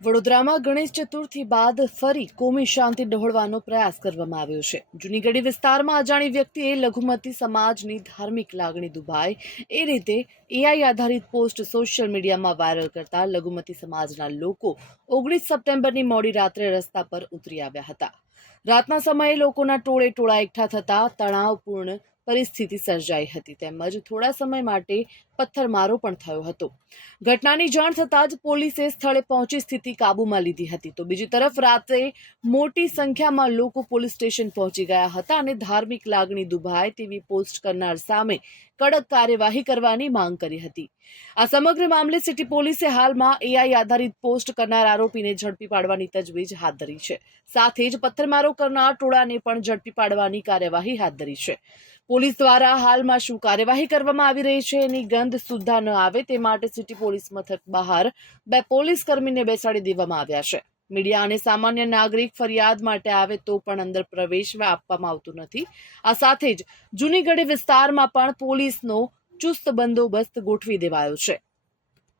વડોદરામાં ગણેશ ચતુર્થી બાદ ફરી કોમી શાંતિ ડહોળવાનો પ્રયાસ કરવામાં આવ્યો છે. જૂનીગઢી વિસ્તારમાં અજાણી વ્યક્તિએ લઘુમતી સમાજની ધાર્મિક લાગણી દુભાય એ રીતે એઆઈ આધારિત પોસ્ટ સોશિયલ મીડિયામાં વાયરલ કરતા લઘુમતી સમાજના લોકો 19 સપ્ટેમ્બરની મોડી રાત્રે રસ્તા પર ઉતરી આવ્યા હતા. રાતના સમયે લોકોના ટોળે એકઠા થતા તણાવપૂર્ણ પરિસ્થિતિ સર્જાઈ હતી તેમજ થોડા સમય માટે પથ્થરમારો પણ થયો હતો. ઘટનાની જાણ થતાં જ પોલીસે સ્થળે પહોંચી સ્થિતિ કાબૂમાં લીધી હતી. તો બીજી તરફ રાત્રે મોટી સંખ્યામાં લોકો પોલીસ સ્ટેશન પહોંચી ગયા હતા અને ધાર્મિક લાગણી દુભાય તેવી પોસ્ટ કરનાર સામે કડક કાર્યવાહી કરવાની માંગ કરી હતી. આ સમગ્ર મામલે સિટી પોલીસે હાલમાં એઆઈ આધારિત પોસ્ટ કરનાર આરોપીને ઝડપી પાડવાની તજવીજ હાથ ધરી છે. સાથે જ પથ્થરમારો કરનાર ટોળાને પણ ઝડપી પાડવાની કાર્યવાહી હાથ ધરી છે. પોલીસ દ્વારા હાલમાં શું કાર્યવાહી કરવામાં આવી રહી છે એની ગંધ સુદ્ધા ન આવે તે માટે સિટી પોલીસ મથક બહાર 2 પોલીસ કર્મીને બેસાડી દેવામાં આવ્યા છે. મીડિયા અને સામાન્ય નાગરિક ફરિયાદ માટે આવે તો પણ અંદર પ્રવેશવા આપવામાં આવતું નથી. આ સાથે જ જૂનીગઢી વિસ્તારમાં પણ પોલીસનો ચુસ્ત બંદોબસ્ત ગોઠવી દેવાયો છે.